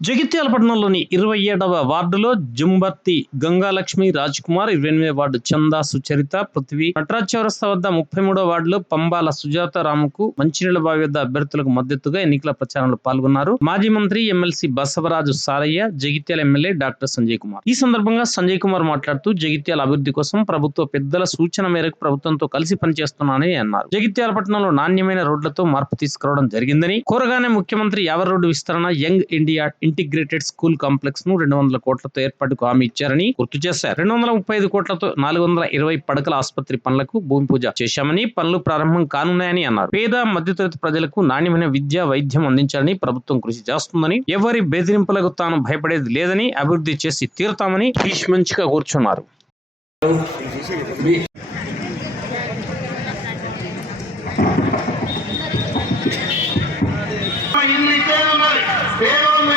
జగిత్యాల పట్టణంలోని 27వ వార్డులో జుంబర్తి గంగాలక్ష్మి రాజ్ కుమార్, 28వ వార్డు చందా సుచరిత పృథ్వీ, నటరాజ్ చౌరస్తా వద్ద 33వ వార్డులో పంబాల సుజాత రాముకు మంచినీళ్ల బావి వద్ద అభ్యర్థులకు మద్దతుగా ఎన్నికల ప్రచారంలో పాల్గొన్నారు. మాజీ మంత్రి MLC Basavaraju Saraiah, Jagtial MLA doctor Sanjay Kumar. ఈ సందర్భంగా సంజయ్ కుమార్ మాట్లాడుతూ జగిత్యాల అభివృద్ధి కోసం ప్రభుత్వ పెద్దల సూచన మేరకు ప్రభుత్వంతో కలిసి పనిచేస్తున్నానని అన్నారు. జగిత్యాల పట్టణంలో నాణ్యమైన రోడ్లతో మార్పు తీసుకురావడం జరిగిందని, కోరగానే ముఖ్యమంత్రి యావర్ రోడ్డు విస్తరణ, young India integrated school complex ను 200 కోట్లతో ఏర్పాటుకు హామీ ఇచ్చారని గుర్తు చేశారు. 235 కోట్లతో 420 పడకల ఆసుపత్రి పనులకు భూమి పూజ చేశామని, పనులు ప్రారంభం కానున్నాయని అన్నారు. పేద మధ్యతరగతి ప్రజలకు నాణ్యమైన విద్య, వైద్యం అందించాలని ప్రభుత్వం కృషి చేస్తుందని, ఎవరి బెదిరింపులకు తాను భయపడేది లేదని, అభివృద్ధి చేసి తీరుతామని మంచిగా కూర్చున్నారు.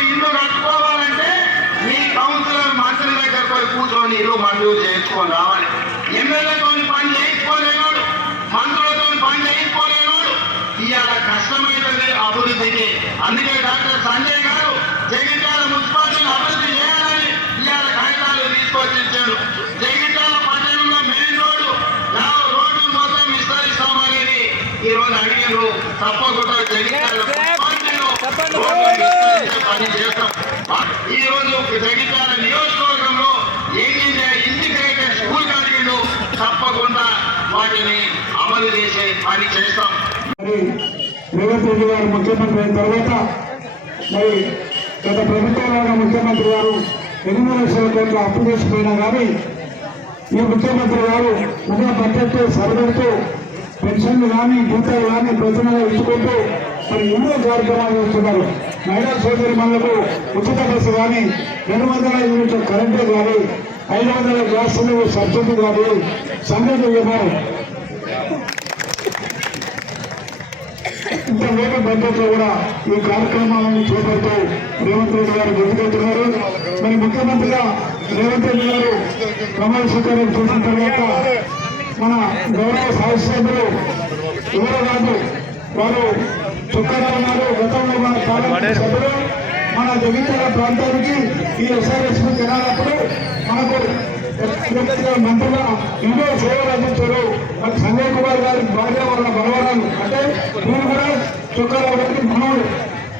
ఇల్లు కట్టుకోవాలంటే మీ కౌన్సిలర్ మంత్రి దగ్గర పోయి కూర్చొని ఇల్లు మంజూరు చేయించుకొని రావాలి. ఎమ్మెల్యేతో పని చేయించుకోలేవాడు, మంత్రులతో పని చేయించుకోలేవాడు. ఇవాళ కష్టమైతుంది అభివృద్ధికి. అందుకే డాక్టర్ సంజయ్ గారు జగిత్యాల మున్సిపాలిటీని అభివృద్ధి చేయాలని ఇవాళ కాగితాలు తీసుకొచ్చి ఇచ్చారు. జగిత్యాల పట్టణంలో మెయిన్ రోడ్డు మొత్తం విస్తరిస్తామనేది ఈరోజు అడిగారు. తప్పకుండా జగిత్యాల ఈ రోజు జగిత్యాల నియోజకవర్గంలో ఇంటిగ్రేటెడ్ స్కూల్ కాలేజీలు తప్పకుండా వాటిని అమలు చేసే పని చేస్తాం. రేవంత్ రెడ్డి గారు ముఖ్యమంత్రి అయిన తర్వాత మరి గత ప్రభుత్వంలో ముఖ్యమంత్రి గారు 8 లక్షల కోట్ల అప్పు చేసిపోయినా కానీ ఈ ముఖ్యమంత్రి గారు ఉన్న బడ్జెట్ సరిపెడుతూ పెన్షన్లు కానీ, గీతాలు కానీ ప్రతి నెల ఇచ్చుకుంటూ మరి ఎన్నో కార్యక్రమాలు చేస్తున్నారు. మహిళా సోదరి మనులకు ఉచిత బస్సు కానీ, 200 యూనిట్ల కరెంటు కానీ, 500 గ్యాస్ సిలిండర్ సబ్సిడీ కానీ, సంఘటన ఇవ్వరు. ఇంత లేక బడ్జెట్ లో కూడా ఈ కార్యక్రమాలను చేపడుతూ రేవంత్ రెడ్డి గారు ముందుకెళ్తున్నారు. మరి ముఖ్యమంత్రిగా రేవంత్ రెడ్డి గారు ప్రమాణ స్వీకారం చేసిన తర్వాత మన గౌరవ శాసనసభ్యులు ఎవరో కాదు, వారు చుక్కగా ఉన్నారు. గతంలో మన పార్లమెంట్ సభ్యులు మన జగిత్యాల ప్రాంతానికి ఈ ఎస్ఆర్ఎస్పీ జనాలప్పుడు మనకు మంత్రులుగా ఎన్నో సేవలు అందించారు. మరి సంజయ్ కుమార్ గారి భార్య వాళ్ళ బలవరాలు అంటే నేను కూడా చుక్కగా ఉన్నది మనోడు.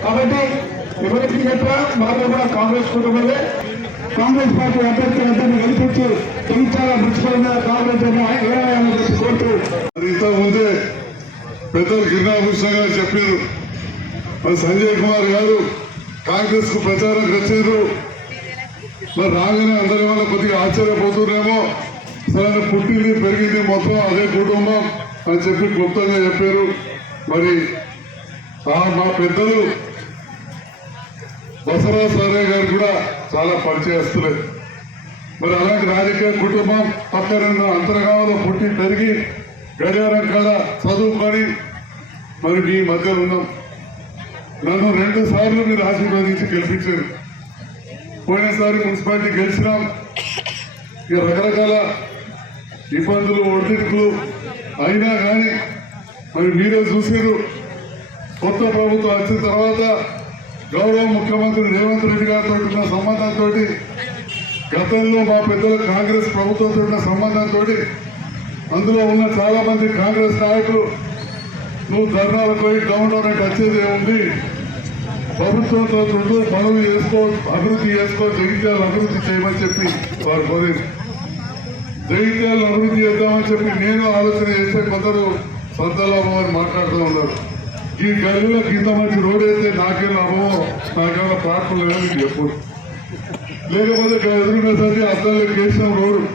కాబట్టి ఎవరికి చెప్పినా వాళ్ళు కూడా కాంగ్రెస్ కుటుంబమే. కాంగ్రెస్ పార్టీ అభ్యర్థి అందరినీ గెలిపించి జగిత్యాల మున్సిపల్ కాంగ్రెస్ కోరుతూ ఇంతకుముందే పెద్దలు గిరినాభూషణ గారు చెప్పారు. మరి సంజయ్ కుమార్ గారు కాంగ్రెస్ కు ప్రచారం వచ్చారు. మరి రాగానే అందరి వల్ల కొద్దిగా ఆశ్చర్యపోతున్నారేమో. సరే పుట్టింది పెరిగింది మొత్తం అదే కుటుంబం అని చెప్పి క్లుప్తంగా చెప్పారు. మరి మా పెద్దలు బసవరాజు సారయ్య గారు కూడా చాలా పరిచయస్తులేదు. మరి అలాంటి రాజకీయ కుటుంబం పక్కన అంతర్గామంలో పుట్టి పెరిగి గడియారం కాడ చదువుకొని మరి మీ మధ్యలో ఉన్నాం. నన్ను 2 సార్లు మీరు ఆశీర్వదించి గెలిపించారు. పోయినసారి మున్సిపాలిటీ గెలిచినాం. ఇక రకరకాల ఇబ్బందులు, ఒడిదుడుకులు అయినా కానీ మరి మీరే చూసారు. కొత్త ప్రభుత్వం వచ్చిన తర్వాత గౌరవ ముఖ్యమంత్రి రేవంత్ రెడ్డి గారితో ఉన్న సంబంధంతో, గతంలో మా పెద్దల కాంగ్రెస్ ప్రభుత్వంతో ఉన్న సంబంధంతో, అందులో ఉన్న చాలా మంది కాంగ్రెస్ నాయకులు నువ్వు ధర్నాలకు పోయి గవర్నమెంట్ వచ్చేది ఏముంది, ప్రభుత్వంతో పనులు చేసుకో, అభివృద్ధి చేసుకో, జగిత్యాల అభివృద్ధి చేయమని చెప్పి వారు కోరారు. జగిత్యాలను అభివృద్ధి చేద్దామని చెప్పి నేను ఆలోచన చేస్తే కొందరు సొంత లాభం అని మాట్లాడుతూ ఉన్నారు. ఈ గల్లీలో కింద మంచి రోడ్ అయితే నాకేం లాభమో, నాకేమైనా పాటలు లేదో మీకు ఎప్పుడు లేకపోతే ఎదురుకునేసరికి అద్దాలకు వేసిన రోడ్డు.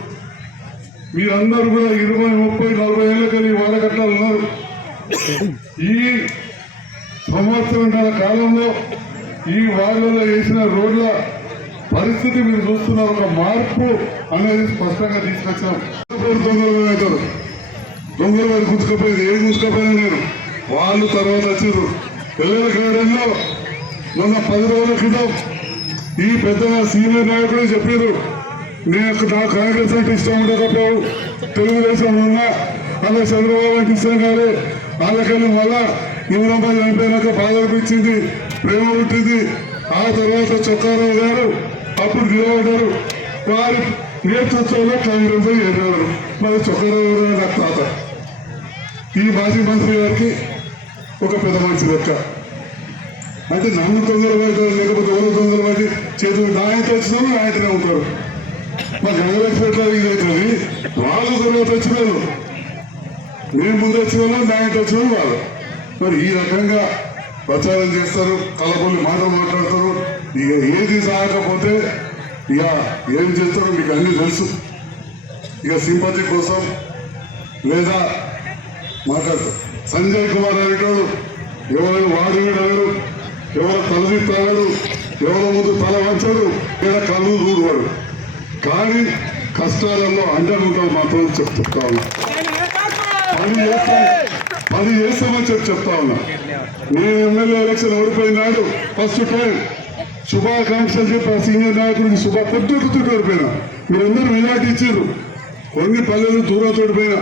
మీరందరూ కూడా 20, 30, 40 ఏళ్ళకెళ్ళి వాడకట్టాలు ఉన్నారు. ఈ సంవత్సరం కాలంలో ఈ వార్డులలో వేసిన రోడ్ల పరిస్థితి మీరు చూస్తున్నారు. ఒక మార్పు అనేది స్పష్టంగా తీసుకొచ్చాం. దొంగలు అవుతారు, దొంగలు వారు గుంజుకపోయింది. ఏం గుంజుకపోయినా నేను వాళ్ళు తర్వాత వచ్చారు. పిల్లల క్రీడల్లో మొన్న 10 రోజుల క్రితం ఈ పెద్ద సీనియర్ నాయకుడే చెప్పారు, నాకు కాంగ్రెస్ అంటే ఇష్టం ఉండకపోవు, తెలుగుదేశం ఉన్నా అలా చంద్రబాబు అంటే ఇష్టం కాదు. వాళ్ళకెళ్ళి మళ్ళా 100 చనిపోయినాక బాధ అనిపించింది, ప్రేమ పుట్టింది. ఆ ఆ తర్వాత చొక్కారావు గారు అప్పుడు నిలబడ్డారు. వారి నేతృత్వంలో కాంగ్రెస్ ఏర్పడారు. మరి చొక్కారావు గారు నాకు తాత. ఈ మాజీ మంత్రి గారికి ఒక పెద్ద మనిషి లెక్క. అయితే నన్ను తొందర పడతారు, లేకపోతే ఎవరు తొందర పడి చేతులు నాయన వచ్చినా ఆయననే ఉంటారు. మా గంగలక్ష్మి ఎట్లా ఇదవుతుంది, వాళ్ళు తర్వాత వచ్చిన వాళ్ళు, మేము ముందు వచ్చిన వాళ్ళు, నాయన వచ్చిన వాళ్ళు. మరి ఈ రకంగా ప్రచారం చేస్తారు, కలబొల్లి మాటలు మాట్లాడతారు. ఇక ఏది సాగకపోతే ఇక ఏం చేస్తారో మీకు అన్ని తెలుసు. ఇక సింపతి కోసం లేదా మాట్లాడతారు. సంజయ్ కుమార్ అనేటోడు ఎవరు వాడు వీడరు, ఎవరు తలదిస్తాడు, ఎవరి ముందు తల వంచాడు, లేదా కళ్ళు దూడువాడు. కానీ కష్టాలలో అండగుంటాం మాత్రం చెప్తా ఉన్నా. పని చేస్తామని చెప్తా ఉన్నా. నేను ఎమ్మెల్యే ఎలక్షన్ ఓడిపోయినాడు ఫస్ట్ టైం శుభాకాంక్షలు చెప్పి ఆ సీనియర్ నాయకుడికి పొద్దుతో ఓడిపోయినా. మీరందరూ మెజార్టీ ఇచ్చారు. కొన్ని పల్లెలు దూరంతో ఓడిపోయినా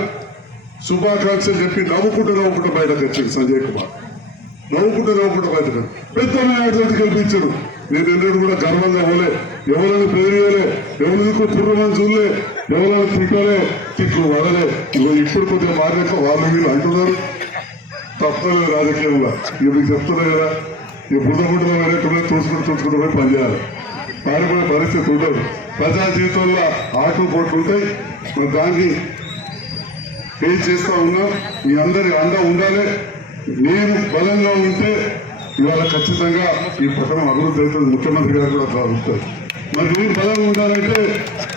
శుభాకాంక్షలు చెప్పి నవ్వుకుంటూ బయటకు వచ్చాడు సంజయ్ కుమార్. నవ్వుకుంటూ బయటకు పెద్ద నాయకుడికి కల్పించాడు. నేను ఎన్నడూ కూడా గర్వంగా పోలే, ఎవరైనా పేరులే, ఎవరికి పుర్రమని చూడలే, ఎవరైనా తిట్టలే, తిట్లు వదలే. ఇప్పుడు కొద్దిగా మారినాక వాళ్ళు వీళ్ళు అంటున్నారు. తప్పలేదు రాజకీయంలో. ఇప్పుడు చెప్తున్నా కదా, ఈ బుద్ధబుడ్డలో వేరేకుండా తుడుచుకుంటూ పోయి పనిచేయాలి. పారిపోయే పరిస్థితి ఉండదు. ప్రజా జీవితంలో ఆటలు పోట్లు ఉంటాయి. మరి దాన్ని ఏం చేస్తా ఉన్నా మీ అందరి అండ ఉండాలి. నేను బలంగా ఉంటే ఇవాళ ఖచ్చితంగా ఈ పట్టణం అభివృద్ధి అవుతుంది. ముఖ్యమంత్రి గారు కూడా అభివృద్ధి. మరి మీరు బలంగా ఉండాలంటే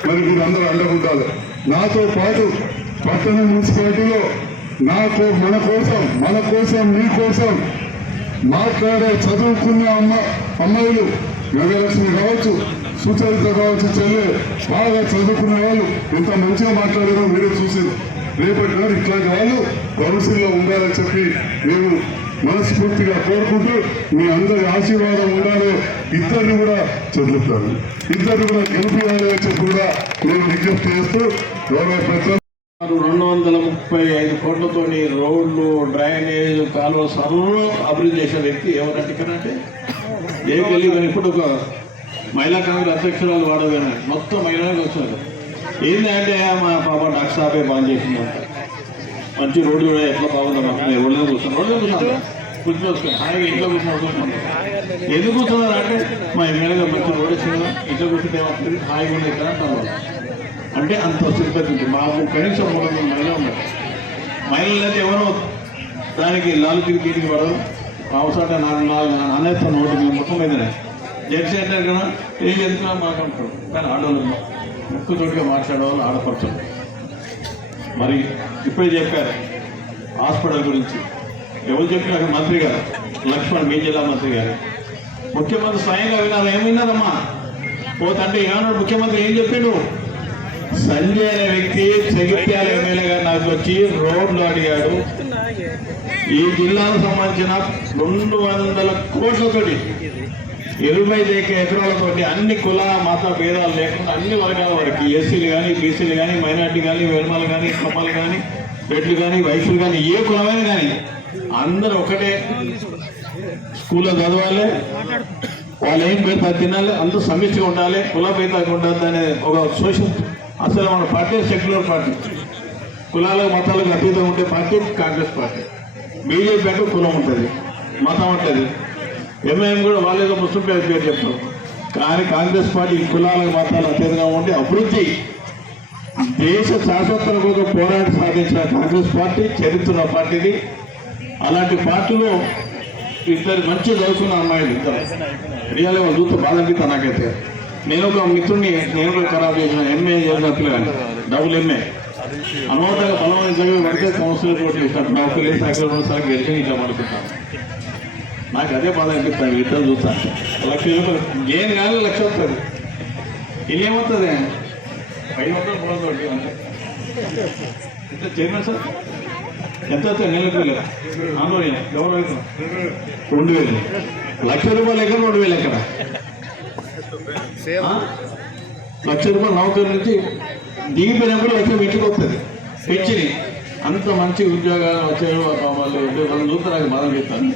మరి మీరు అందరూ అండగా ఉండాలి. నాతో పాటు పట్టణ మున్సిపాలిటీలో మన కోసం మీ కోసం మాట్లాడే చదువుకున్న అమ్మాయిలు గంగలక్ష్మి కావచ్చు, సుచరిత కావచ్చు, చెల్లె బాగా చదువుకున్న వాళ్ళు ఇంత మంచిగా మాట్లాడారో మీరే చూసారు. రేపటి నాడు ఇట్లాంటి వాళ్ళు భవిష్యత్తులో ఉండాలని చెప్పి నేను మనస్ఫూర్తిగా కోరుకుంటూ మీ అందరి ఆశీర్వాదం ఉండాలి. ఇద్దరిని కూడా చదువుతాను, ఇద్దరిని కూడా గెలిపియాలి అని చెప్పి కూడా నేను విజ్ఞప్తి చేస్తూ గౌరవ పెద్ద 235 కోట్లతోని రోడ్లు, డ్రైనేజ్, కాలువ సర్వం అభివృద్ధి చేసిన వ్యక్తి ఎవరంటే ఏకెళ్ళి. ఇప్పుడు ఒక మహిళా కాంగ్రెస్ అధ్యక్షురాలు వాడగానే మొత్తం మహిళలకు వచ్చారు. ఏంటంటే మా పాప డాక్టర్ సాబే బాగా చేసిందంట, మంచి రోడ్డు కూడా ఎట్లా బాగుందా, రోడ్లో కూర్చున్నాను కూర్చొని హాయిగా ఇంట్లో కూర్చున్నాను. ఎందుకు కూర్చున్నారు అంటే మా ఎమ్మెల్యేగా మంచి రోడ్ వచ్చిందా, ఇంట్లో కూర్చుంటే ఏమవుతుంది, హాయిగా ఉండే ఇక్కడ అంటారు. అంటే అంత సిద్ధత ఉంది. మాకు కనీసం 300 మహిళలు ఉన్నారు. మహిళలు అయితే ఎవరో దానికి లాలుకి గీటికి పడదు. అవసరం అనేస్తాం నోటికి మొత్తం మీదనే. జడ్జి అంటారు కదా, ఏం చేస్తున్నా మాట్లాడుతారు. కానీ ఆడవాళ్ళు ముక్కుతోటిగా మాట్లాడేవాళ్ళు ఆడపడుతుంది. మరి ఇప్పుడే చెప్పారు హాస్పిటల్ గురించి. ఎవరు చెప్పినారు? మంత్రి గారు లక్ష్మణ్, మీ జిల్లా మంత్రి గారు. ముఖ్యమంత్రి స్వయంగా విన్నారు. ఏం విన్నారమ్మా? పోతంటే ఏమన్నాడు ముఖ్యమంత్రి? ఏం చెప్పిండు? సంజయ్ అనే వ్యక్తి జగిత్యాల ఎమ్మెల్యే గారు నాకు వచ్చి రోడ్లు అడిగాడు. ఈ జిల్లాకు సంబంధించిన 200 కోట్లతోటి 25 ఎకరాలతోటి అన్ని కుల మత భేదాలు లేకుండా అన్ని వర్గాల వరకు, ఎస్సీలు కానీ, బీసీలు కానీ, మైనార్టీ కానీ, వెల్మలు కానీ, కమ్మలు కానీ, రెడ్లు కానీ, వైశ్యులు కానీ, ఏ కులమైన కానీ అందరూ ఒకటే స్కూల్లో చదవాలి, వాళ్ళు ఏం పెడతా తినాలి, అందరూ సమిష్టిగా ఉండాలి, కుల భేదాలు ఉండద్దు అనే ఒక సోషల్. అసలు మన పార్టీ సెక్యులర్ పార్టీ, కులాలకు మతాలకు అతీతంగా ఉండే పార్టీ కాంగ్రెస్ పార్టీ. బీజేపీ అంటే కులం ఉంటుంది, మతం ఉంటుంది. ఎంఐఎం కూడా వాళ్ళేదో ముస్లిం పేరు చెప్తారు. కానీ కాంగ్రెస్ పార్టీ కులాలకు మతాలకు అతీతంగా ఉండి అభివృద్ధి, దేశ శాశ్వత కోసం పోరాటి సాధించిన కాంగ్రెస్ పార్టీ చరిత్ర పార్టీది. అలాంటి పార్టీలో ఇద్దరు మంచి చదువుకున్న అమ్మాయిలు, ఇద్దరు రియాలే వాళ్ళు చూస్తే బాధ అనిపిస్తా నాకైతే. నేను ఒక మిత్రుడిని నేను కూడా ఖరాబ్ చేసిన ఎంఏ చేసినట్లుగా డబుల్ ఎంఏ అనవసరంగా బలమైన చదివి పడితే కౌన్సిలర్ ఓట్లు వేసినట్టు నా ఒక్క లేదు సాక్షి 2 సార్లు గెలిచి ఇట్లా పడుకుంటాను. నాకు అదే బాధ అనిపిస్తాను. ఇద్దరు చూస్తాను 1,00,000 రూపాయలు ఏం కానీ 1,00,000 వస్తుంది. ఇది ఏమవుతుంది? 500 300 అంటే ఎంత చైర్మన్ సార్ ఎంత వస్తుంది నెలకు? ఆందోళన ఎవరు అవుతాం 2,000. 1,00,000 రూపాయలు ఎక్కడ 2,000 ఎక్కడ? 1,00,000 రూపాయలు నౌకరు నుంచి దిగిపోయినప్పుడు 1,00,000 ఇంటికి వస్తుంది పెంచిని. అంత మంచి ఉద్యోగాలు వచ్చారు వాళ్ళు చూస్తే నాకు బాధ చెప్తాను.